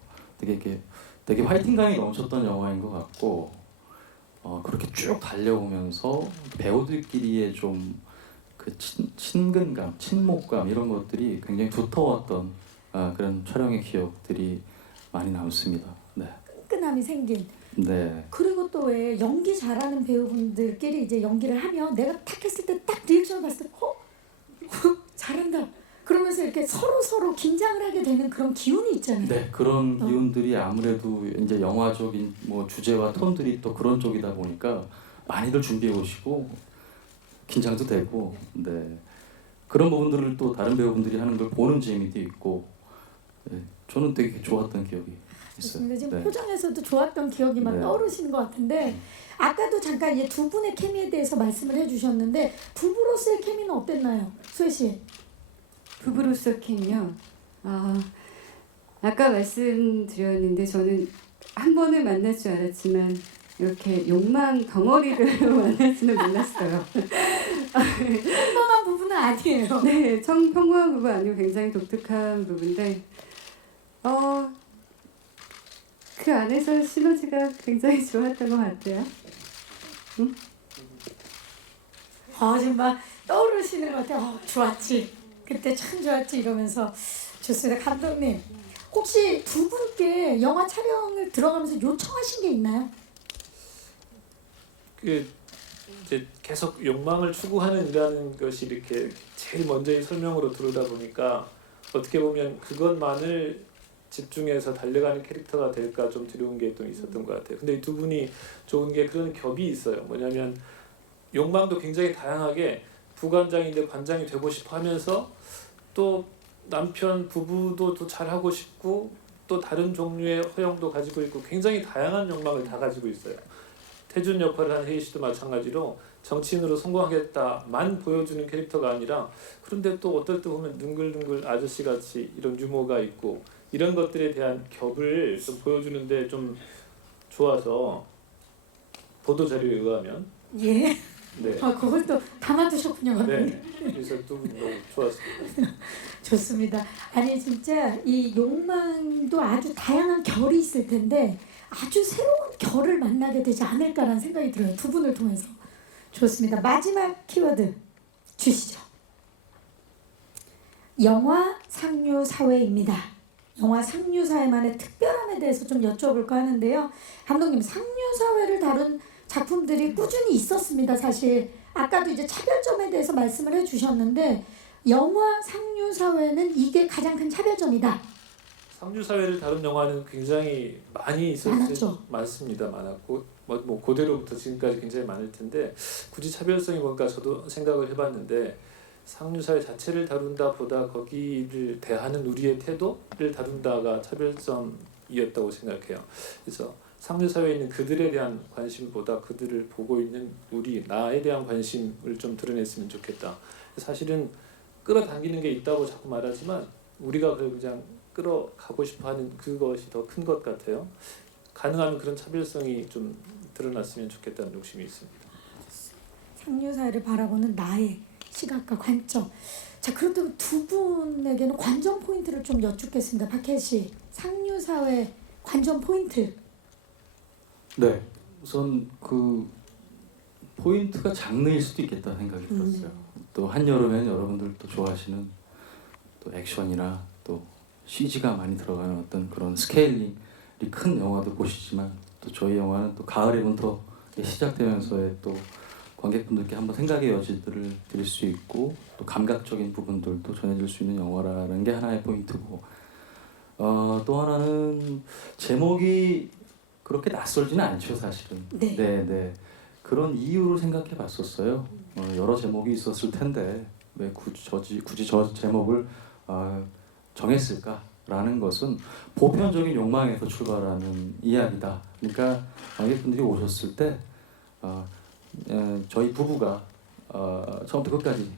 되게 화이팅감이 넘쳤던 영화인 것 같고 그렇게 쭉 달려오면서 배우들끼리의 좀 그 친근감, 친목감 이런 것들이 굉장히 두터웠던 그런 촬영의 기억들이 많이 남습니다. 네. 끈끈함이 생긴. 네. 그리고 또 왜 연기 잘하는 배우분들끼리 이제 연기를 하면 내가 탁 했을 때 딱 리액션을 봤을 때 잘한다. 그러면서 이렇게 서로 긴장을 하게 되는 그런 기운이 있잖아요. 네, 그런 기운들이 아무래도 이제 영화적인 뭐 주제와 톤들이 또 그런 쪽이다 보니까 많이들 준비해 오시고 긴장도 되고, 네, 그런 부분들을 또 다른 배우분들이 하는 걸 보는 재미도 있고, 네, 저는 되게 좋았던 기억이 있어요. 좋습니다. 지금 네. 표정에서도 좋았던 기억이 막 네. 떠오르시는 것 같은데 아까도 잠깐 이제 두 분의 케미에 대해서 말씀을 해주셨는데 부부로서의 케미는 어땠나요, 수혜 씨? 부부로서 캠이요. 아까 말씀드렸는데 저는 한 번을 만날 줄 알았지만 이렇게 욕망 덩어리를 만날지는 몰랐어요. 평범한 부분은 아니에요. 네, 평범한 부분 아니고 굉장히 독특한 부분인데 그 안에서 시너지가 굉장히 좋았던 것 같아요. 지금 막 떠오르시는 것 같아요. 좋았지. 그때 참 좋았지 이러면서 좋습니다. 감독님, 혹시 두 분께 영화 촬영을 들어가면서 요청하신 게 있나요? 그 이제 계속 욕망을 추구하는이라는 것이 이렇게 제일 먼저의 설명으로 들어오다 보니까 어떻게 보면 그것만을 집중해서 달려가는 캐릭터가 될까 좀 두려운 게 또 있었던 것 같아요. 근데 이 두 분이 좋은 게 그런 겹이 있어요. 뭐냐면 욕망도 굉장히 다양하게 부관장인데 관장이 되고 싶어 하면서 또 남편 부부도 또 잘하고 싶고 또 다른 종류의 허영도 가지고 있고 굉장히 다양한 욕망을 다 가지고 있어요. 태준 역할을 한 혜희 씨도 마찬가지로 정치인으로 성공하겠다만 보여주는 캐릭터가 아니라 그런데 또 어떨 때 보면 능글능글 아저씨같이 이런 유머가 있고 이런 것들에 대한 겹을 좀 보여주는데 좀 좋아서 보도자료에 의하면 예. 네. 그걸 또 담아두셨군요. 네. 그래서 두 분 너무 좋았습니다. 좋습니다. 아니 진짜 이 욕망도 아주 다양한 결이 있을 텐데 아주 새로운 결을 만나게 되지 않을까라는 생각이 들어요. 두 분을 통해서. 좋습니다. 마지막 키워드 주시죠. 영화 상류 사회입니다. 영화 상류 사회만의 특별함에 대해서 좀 여쭤볼까 하는데요. 감독님, 상류 사회를 다룬 작품들이 꾸준히 있었습니다. 사실 아까도 이제 차별점에 대해서 말씀을 해주셨는데 영화 상류 사회는 이게 가장 큰 차별점이다. 상류 사회를 다룬 영화는 굉장히 많이 많았죠. 많습니다. 많았고 뭐 고대로부터 지금까지 굉장히 많을 텐데 굳이 차별성이 뭔가 저도 생각을 해봤는데 상류 사회 자체를 다룬다 보다 거기를 대하는 우리의 태도를 다룬다가 차별점이었다고 생각해요. 그래서 상류 사회에 있는 그들에 대한 관심보다 그들을 보고 있는 우리 나에 대한 관심을 좀 드러냈으면 좋겠다. 사실은 끌어당기는 게 있다고 자꾸 말하지만 우리가 그냥 끌어가고 싶어하는 그것이 더 큰 것 같아요. 가능하면 그런 차별성이 좀 드러났으면 좋겠다는 욕심이 있습니다. 상류 사회를 바라보는 나의 시각과 관점. 자, 그렇다면 두 분에게는 관전 포인트를 좀 여쭙겠습니다. 박혜일 씨, 상류 사회 관전 포인트. 네, 우선 그 포인트가 장르일 수도 있겠다 생각이 들었어요. 또 한여름엔 여러분들도 좋아하시는 또 액션이나 또 CG가 많이 들어가는 어떤 그런 스케일링이 큰 영화도 보시지만 또 저희 영화는 또 가을에부터 시작되면서의 또 관객분들께 한번 생각의 여지들을 드릴 수 있고 또 감각적인 부분들도 전해질 수 있는 영화라는 게 하나의 포인트고 또 하나는 제목이 그렇게 낯설지는 않죠 사실은. 네. 네. 그런 이유를 생각해 봤었어요. 여러 제목이 있었을 텐데 왜 굳이 저 제목을 정했을까라는 것은 보편적인 욕망에서 출발하는 이야기다. 그러니까 관객분들이 오셨을 때 저희 부부가 처음부터 끝까지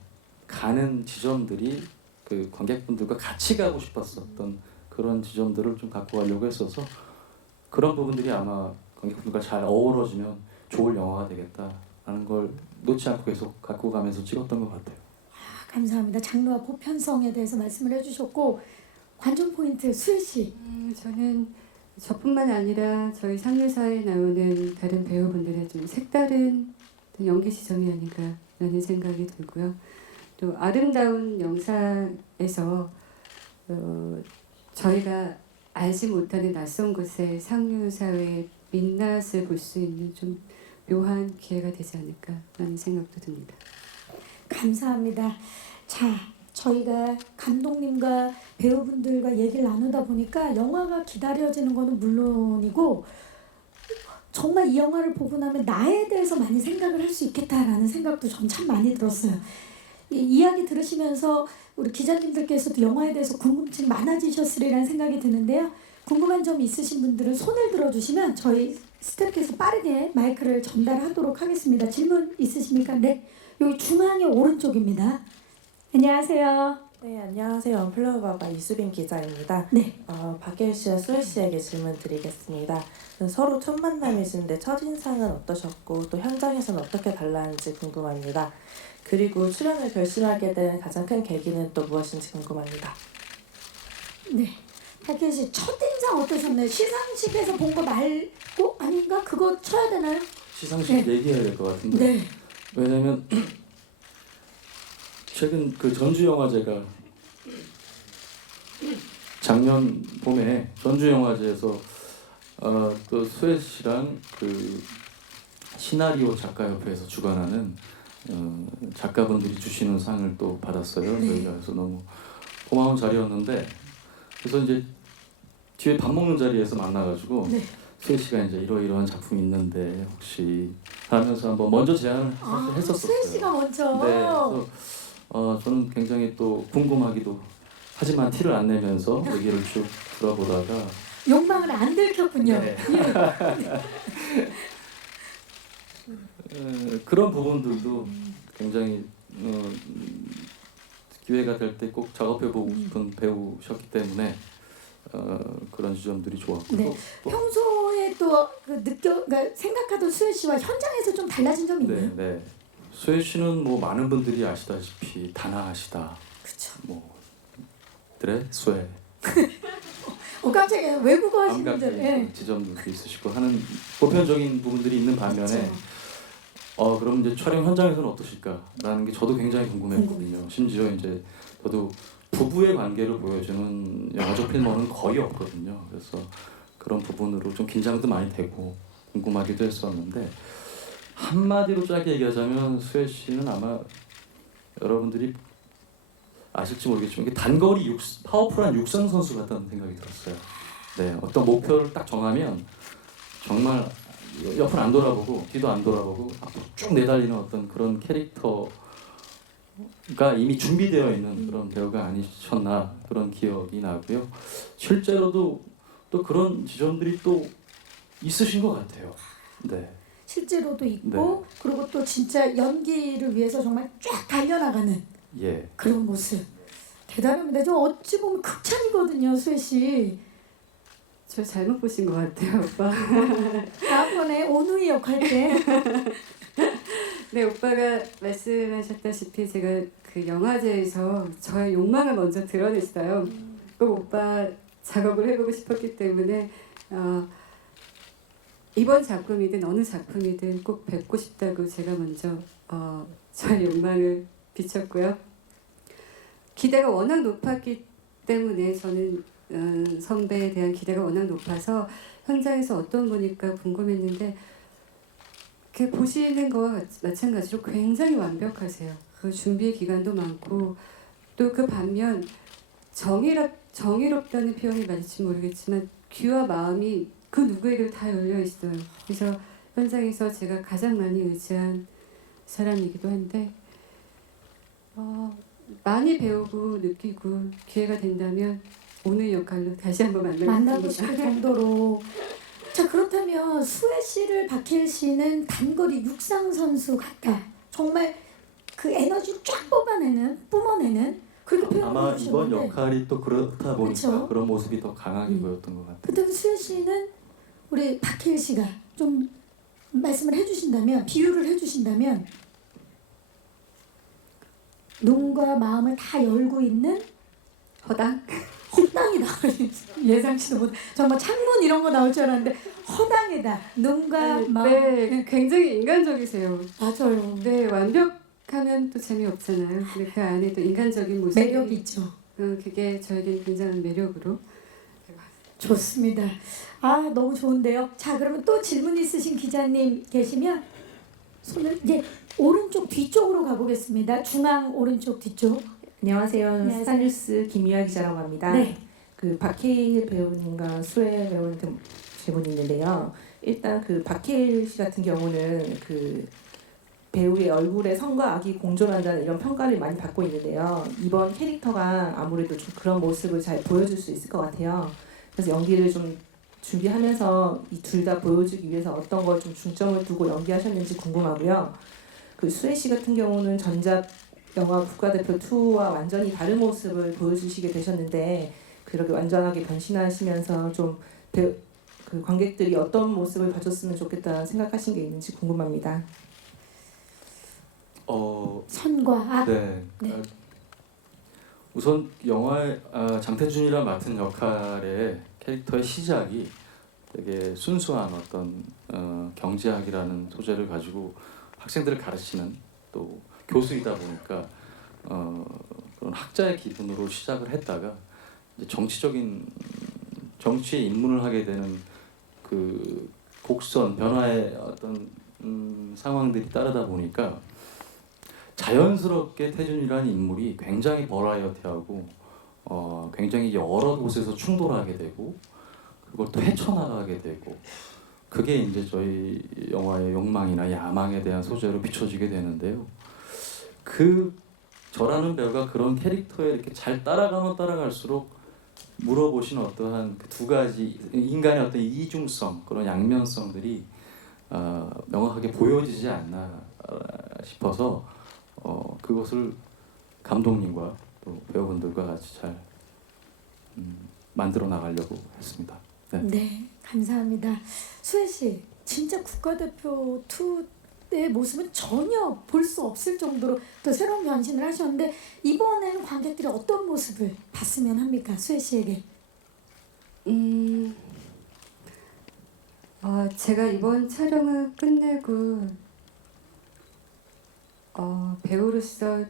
가는 지점들이 그 관객분들과 같이 가고 싶었었던 그런 지점들을 좀 갖고 가려고 했어서 그런 부분들이 아마 관객분들과 잘 어우러지면 좋을 영화가 되겠다라는 걸 놓지 않고 계속 갖고 가면서 찍었던 것 같아요. 감사합니다. 장르와 보편성에 대해서 말씀을 해주셨고 관전 포인트 수혜 씨. 저는 저뿐만 아니라 저희 상류사에 나오는 다른 배우분들의 좀 색다른 연기 지점이 아닌가라는 생각이 들고요. 또 아름다운 영상에서 저희가 알지 못하는 낯선 곳의 상류사회의 민낯을 볼 수 있는 좀 묘한 기회가 되지 않을까라는 생각도 듭니다. 감사합니다. 자, 저희가 감독님과 배우분들과 얘기를 나누다 보니까 영화가 기다려지는 거는 물론이고 정말 이 영화를 보고 나면 나에 대해서 많이 생각을 할 수 있겠다라는 생각도 전 참 많이 들었어요. 이 이야기 들으시면서 우리 기자님들께서도 영화에 대해서 궁금증이 많아지셨으리라는 생각이 드는데요. 궁금한 점 있으신 분들은 손을 들어주시면 저희 스태프께서 빠르게 마이크를 전달하도록 하겠습니다. 질문 있으십니까? 네, 여기 중앙의 오른쪽입니다. 안녕하세요. 네, 안녕하세요. 플로우바바 이수빈 기자입니다. 네. 박예일 씨와 수혜 씨에게 질문 드리겠습니다. 서로 첫 만남이신데 첫인상은 어떠셨고 또 현장에서는 어떻게 달랐는지 궁금합니다. 그리고 출연을 결심하게 된 가장 큰 계기는 또 무엇인지 궁금합니다. 네. 박혜인 씨 첫인상 어떠셨나요? 시상식에서 본 거 말고 아닌가? 그거 쳐야 되나요? 시상식 네. 얘기해야 될 것 같은데 네. 왜냐면 최근 그 전주영화제가 작년 봄에 전주영화제에서 또 수혜 씨랑 그 시나리오 작가협회에서 주관하는 작가분들이 주시는 상을 또 받았어요. 네. 저희가 그래서 너무 고마운 자리였는데 그래서 이제 뒤에 밥 먹는 자리에서 만나가지고 네. 수혜 씨가 이제 이러이러한 작품이 있는데 혹시 하면서 한번 먼저 제안을 사실 했었었어요. 수혜 씨가 먼저. 네, 그래서 저는 굉장히 또 궁금하기도 하지만 티를 안 내면서 얘기를 쭉 들어보다가 욕망을 안 들켰군요. 네. 예. 그런 부분들도 굉장히 기회가 될 때 꼭 작업해보고 싶은 배우셨기 때문에 그런 지점들이 좋았고 네. 평소에 또그 그러니까 생각하던 수혜 씨와 현장에서 좀 달라진 점이 있나요? 네. 수혜 씨는 뭐 많은 분들이 아시다시피 단아하시다. 그렇죠. 뭐 그래 수혜. 깜짝이야. 외국어 하시는 분들. 감각적인 예. 지점도 있으시고 하는 보편적인 부분들이 있는 반면에 그렇죠. 그럼 이제 촬영 현장에서는 어떠실까라는 게 저도 굉장히 궁금했거든요. 심지어 이제 저도 부부의 관계를 보여주는 영화적 필모는 거의 없거든요. 그래서 그런 부분으로 좀 긴장도 많이 되고 궁금하기도 했었는데 한마디로 짧게 얘기하자면 수혜 씨는 아마 여러분들이 아실지 모르겠지만 이게 단거리 파워풀한 육상 선수 같다는 생각이 들었어요. 네, 어떤 목표를 딱 정하면 정말 옆을 안 돌아보고 뒤도 안 돌아보고 앞으로 쭉 내달리는 어떤 그런 캐릭터가 이미 준비되어 있는 그런 배우가 아니셨나 그런 기억이 나고요. 실제로도 또 그런 지점들이 또 있으신 것 같아요. 네. 실제로도 있고 그리고 또 진짜 연기를 위해서 정말 쫙 달려나가는 예. 그런 모습 대단합니다. 좀 어찌 보면 극찬이거든요, 수혜 씨. 저 잘못 보신 것 같아요, 오빠. 다음번에 온우이 역할 때 네, 오빠가 말씀하셨다시피 제가 그 영화제에서 저의 욕망을 먼저 드러냈어요. 꼭 오빠 작업을 해보고 싶었기 때문에 이번 작품이든 어느 작품이든 꼭 뵙고 싶다고 제가 먼저 저의 욕망을 비췄고요. 기대가 워낙 높았기 때문에 저는 선배에 대한 기대가 워낙 높아서 현장에서 어떤 분일까 궁금했는데 그 보시는 거와 마찬가지로 굉장히 완벽하세요. 그 준비 기간도 많고 또 그 반면 정의롭다는 표현이 맞을지 모르겠지만 귀와 마음이 그 누구에게도 다 열려 있어요. 그래서 현장에서 제가 가장 많이 의지한 사람이기도 한데 많이 배우고 느끼고 기회가 된다면 오늘 역할로 다시 한번 만나고 만나겠습니다. 싶을 정도로. 자, 그렇다면 수혜 씨를 박해일 씨는 단거리 육상 선수 같다. 정말 그 에너지를 쫙 뿜어내는 그렇게 아마 표현해 이번 주셨는데, 역할이 또 그렇다 보니까 그쵸? 그런 모습이 더 강하게 보였던 것 같아요. 그렇다면 수혜 씨는 우리 박해일 씨가 좀 말씀을 해주신다면, 비유를 해주신다면 눈과 마음을 다 열고 있는 허당? 허당이다. 예상치도 못. 정말 창문 이런 거 나올 줄 알았는데 허당이다. 눈과 마음. 네, 굉장히 인간적이세요. 맞아요. 네, 완벽하면 또 재미없잖아요. 근데 그 안에 또 인간적인 모습 매력이 있죠. 그게 저에겐 굉장한 매력으로. 좋습니다. 아, 너무 좋은데요. 자, 그러면 또 질문 있으신 기자님 계시면 손을 이제 오른쪽 뒤쪽으로 가보겠습니다. 중앙 오른쪽 뒤쪽. 안녕하세요. 안녕하세요. 스타뉴스 김유아 기자라고 합니다. 네. 그 박해일 배우님과 수혜 배우님한테 질문이 있는데요. 일단 그 박해일 씨 같은 경우는 그 배우의 얼굴에 성과 악이 공존한다는 이런 평가를 많이 받고 있는데요. 이번 캐릭터가 아무래도 좀 그런 모습을 잘 보여줄 수 있을 것 같아요. 그래서 연기를 좀 준비하면서 이 둘 다 보여주기 위해서 어떤 걸 좀 중점을 두고 연기하셨는지 궁금하고요. 그 수혜 씨 같은 경우는 전작 영화 국가대표 2와 완전히 다른 모습을 보여주시게 되셨는데 그렇게 완전하게 변신하시면서 좀 그 관객들이 어떤 모습을 봐줬으면 좋겠다 생각하신 게 있는지 궁금합니다. 선과 악. 네. 네. 우선 영화의 장태준이랑 맡은 역할의 캐릭터의 시작이 되게 순수한 어떤 경제학이라는 소재를 가지고 학생들을 가르치는 또 교수이다 보니까 그런 학자의 기분으로 시작을 했다가 이제 정치에 입문을 하게 되는 그 곡선 변화의 어떤 상황들이 따르다 보니까 자연스럽게 태준이라는 인물이 굉장히 버라이어티하고 굉장히 여러 곳에서 충돌하게 되고 그걸 또 헤쳐나가게 되고 그게 이제 저희 영화의 욕망이나 야망에 대한 소재로 비춰지게 되는데요. 저라는 배우가 그런 캐릭터에 이렇게 잘 따라가면 따라갈수록 물어보신 어떠한 그 두 가지 인간의 어떤 이중성 그런 양면성들이 명확하게 보여지지 않나 싶어서 그것을 감독님과 또 배우분들과 같이 잘 만들어 나가려고 했습니다. 네, 감사합니다. 수혜 씨, 진짜 국가대표 2의 모습은 전혀 볼 수 없을 정도로 또 새로운 변신을 하셨는데 이번에는 관객들이 어떤 모습을 봤으면 합니까, 수혜 씨에게? 제가 이번 촬영을 끝내고 배우로서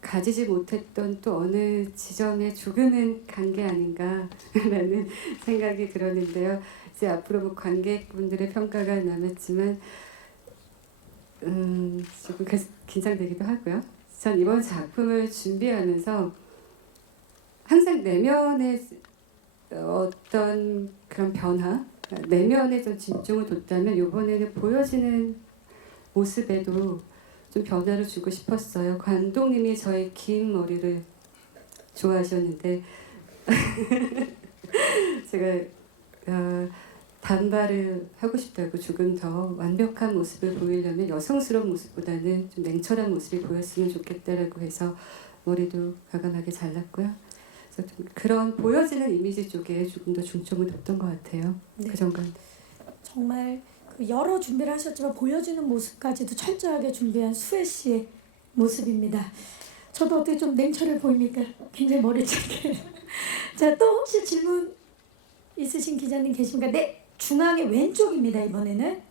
가지지 못했던 또 어느 지점에 조금은 간 게 아닌가라는 생각이 들었는데요. 이제 앞으로 뭐 관객분들의 평가가 남았지만 조금 긴장되기도 하고요. 전 이번 작품을 준비하면서 항상 내면의 어떤 그런 변화, 내면에 좀 집중을 뒀다면 이번에는 보여지는 모습에도 좀 변화를 주고 싶었어요. 감독님이 저의 긴 머리를 좋아하셨는데 제가 단발을 하고 싶다고 조금 더 완벽한 모습을 보이려면 여성스러운 모습보다는 좀 냉철한 모습이 보였으면 좋겠다라고 해서 머리도 과감하게 잘랐고요. 그래서 좀 그런 보여지는 이미지 쪽에 조금 더 중점을 뒀던 것 같아요. 네. 그 정도. 정말 그 여러 준비를 하셨지만 보여지는 모습까지도 철저하게 준비한 수혜 씨의 모습입니다. 저도 어떻게 좀 냉철해 보입니까? 굉장히 머리 짧게. 자, 또 혹시 질문 있으신 기자님 계십니까? 네, 중앙의 왼쪽입니다. 이번에는.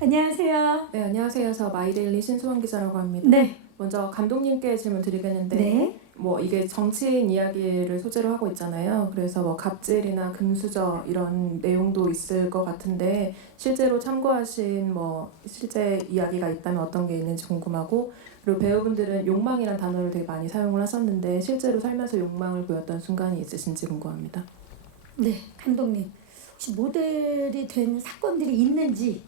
안녕하세요. 네, 안녕하세요. 저 마이데일리 신수원 기자라고 합니다. 네, 먼저 감독님께 질문 드리겠는데 네, 뭐 이게 정치인 이야기를 소재로 하고 있잖아요. 그래서 뭐 갑질이나 금수저 이런 내용도 있을 것 같은데 실제로 참고하신 뭐 실제 이야기가 있다면 어떤 게 있는지 궁금하고, 그리고 배우분들은 욕망이란 단어를 되게 많이 사용을 하셨는데 실제로 살면서 욕망을 보였던 순간이 있으신지 궁금합니다. 네, 감독님. 혹시 모델이 된 사건들이 있는지.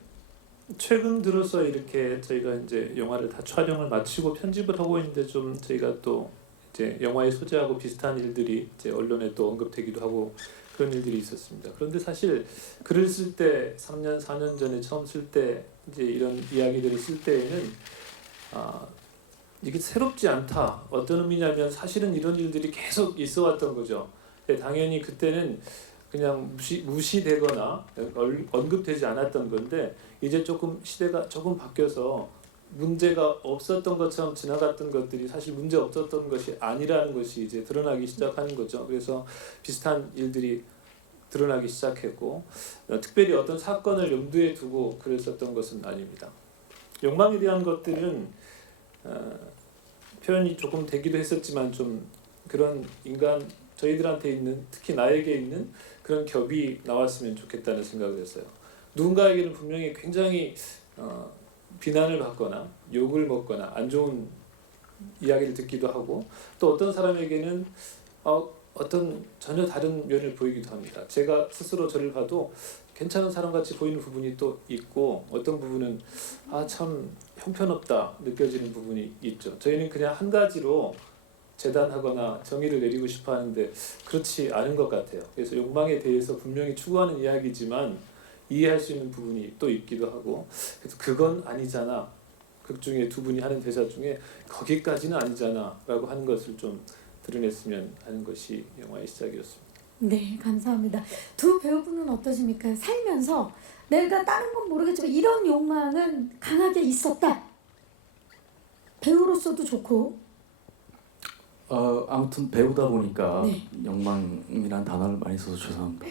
최근 들어서 이렇게 저희가 이제 영화를 다 촬영을 마치고 편집을 하고 있는데 좀 저희가 또 이제 영화의 소재하고 비슷한 일들이 이제 언론에 또 언급되기도 하고 그런 일들이 있었습니다. 그런데 사실 글을 쓸 때 3년 4년 전에 처음 쓸 때 이제 이런 이야기들을 쓸 때에는 이게 새롭지 않다. 어떤 의미냐면 사실은 이런 일들이 계속 있어왔던 거죠. 근데 당연히 그때는 그냥 무시되거나 언급되지 않았던 건데 이제 조금 시대가 조금 바뀌어서 문제가 없었던 것처럼 지나갔던 것들이 사실 문제 없었던 것이 아니라는 것이 이제 드러나기 시작하는 거죠. 그래서 비슷한 일들이 드러나기 시작했고 특별히 어떤 사건을 염두에 두고 글을 썼던 것은 아닙니다. 욕망에 대한 것들은 표현이 조금 되기도 했었지만 좀 그런 인간 저희들한테 있는, 특히 나에게 있는 그런 겹이 나왔으면 좋겠다는 생각을 했어요. 누군가에게는 분명히 굉장히 비난을 받거나 욕을 먹거나 안 좋은 이야기를 듣기도 하고 또 어떤 사람에게는 어떤 전혀 다른 면을 보이기도 합니다. 제가 스스로 저를 봐도 괜찮은 사람같이 보이는 부분이 또 있고 어떤 부분은 참 형편없다 느껴지는 부분이 있죠. 저희는 그냥 한 가지로 재단하거나 정의를 내리고 싶어 하는데 그렇지 않은 것 같아요. 그래서 욕망에 대해서 분명히 추구하는 이야기지만 이해할 수 있는 부분이 또 있기도 하고, 그래서 그건 아니잖아. 극 중에 두 분이 하는 대사 중에 거기까지는 아니잖아 라고 하는 것을 좀 드러냈으면 하는 것이 영화의 시작이었습니다. 네, 감사합니다. 두 배우분은 어떠십니까? 살면서 내가 다른 건 모르겠지만 이런 욕망은 강하게 있었다. 배우로서도 좋고. 아무튼 배우다 보니까 네. 욕망이란 단어를 많이 써서 죄송합니다.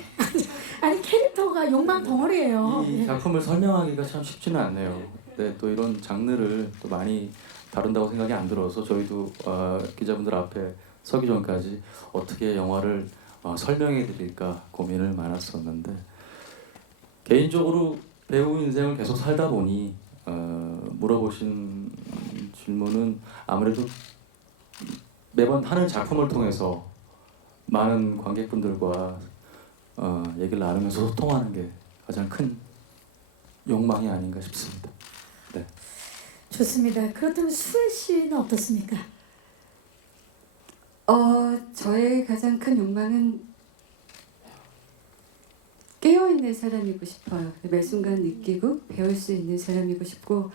아니 캐릭터가 욕망 덩어리예요. 이 작품을 설명하기가 참 쉽지는 않네요. 네, 또 이런 장르를 또 많이 다룬다고 생각이 안 들어서 저희도 기자분들 앞에 서기 전까지 어떻게 영화를 설명해 드릴까 고민을 많았었는데, 개인적으로 배우 인생을 계속 살다 보니 물어보신 질문은 아무래도 매번 하는 작품을 통해서 많은 관객분들과 얘기를 나누면서 소통하는 게 가장 큰 욕망이 아닌가 싶습니다. 네. 좋습니다. 그렇다면 수혜 씨는 어떻습니까? 저의 가장 큰 욕망은 깨어있는 사람이고 싶어요. 매 순간 느끼고 배울 수 있는 사람이고 싶고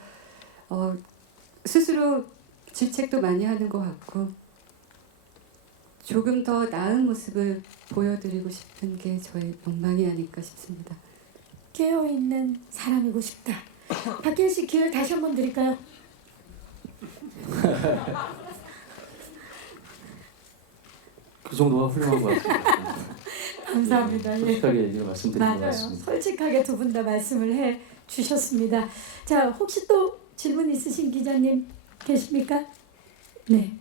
스스로 질책도 많이 하는 것 같고 조금 더 나은 모습을 보여드리고 싶은 게 저의 욕망이 아닐까 싶습니다. 깨어있는 사람이고 싶다. 박혜인 씨 기회를 다시 한번 드릴까요? 그 정도가 훌륭한 것 같습니다. 감사합니다. 예. 솔직하게 얘기를 말씀드린 것 맞아요. 같습니다. 솔직하게 두 분 다 말씀을 해 주셨습니다. 자, 혹시 또 질문 있으신 기자님 계십니까? 네.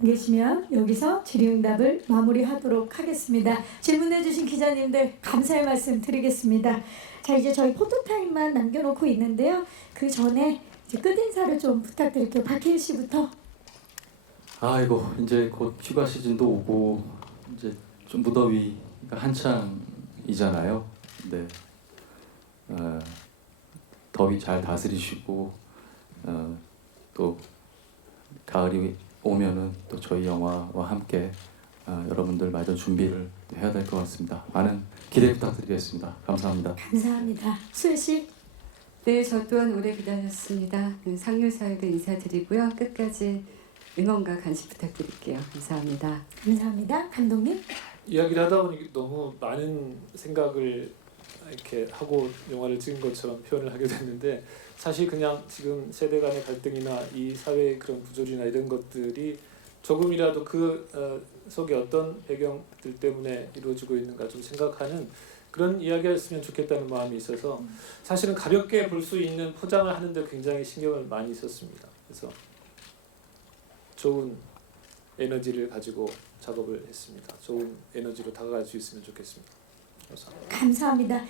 안 계시면 여기서 질의응답을 마무리하도록 하겠습니다. 질문해 주신 기자님들 감사의 말씀 드리겠습니다. 자, 이제 저희 포토타임만 남겨놓고 있는데요. 그 전에 이제 끝인사를 좀 부탁드릴게요. 박혜인 씨부터. 아이고, 이제 곧 휴가 시즌도 오고 이제 좀 무더위가 한창이잖아요. 네. 더위 잘 다스리시고 또 가을이 오면은 또 저희 영화와 함께 여러분들 마저 준비를 해야 될 것 같습니다. 많은 기대 부탁드리겠습니다. 감사합니다. 감사합니다. 수혜 씨. 네, 저 또한 오래 기다렸습니다. 상류사에도 인사드리고요. 끝까지 응원과 간식 부탁드릴게요. 감사합니다. 감사합니다. 감독님. 이야기를 하다 보니 너무 많은 생각을 이렇게 하고 영화를 찍은 것처럼 표현을 하게 됐는데 사실 그냥 지금 세대 간의 갈등이나 이 사회의 그런 부조리나 이런 것들이 조금이라도 그 속에 어떤 배경들 때문에 이루어지고 있는가 좀 생각하는 그런 이야기였으면 좋겠다는 마음이 있어서 사실은 가볍게 볼 수 있는 포장을 하는데 굉장히 신경을 많이 썼습니다. 그래서 좋은 에너지를 가지고 작업을 했습니다. 좋은 에너지로 다가갈 수 있으면 좋겠습니다. 감사합니다. 감사합니다.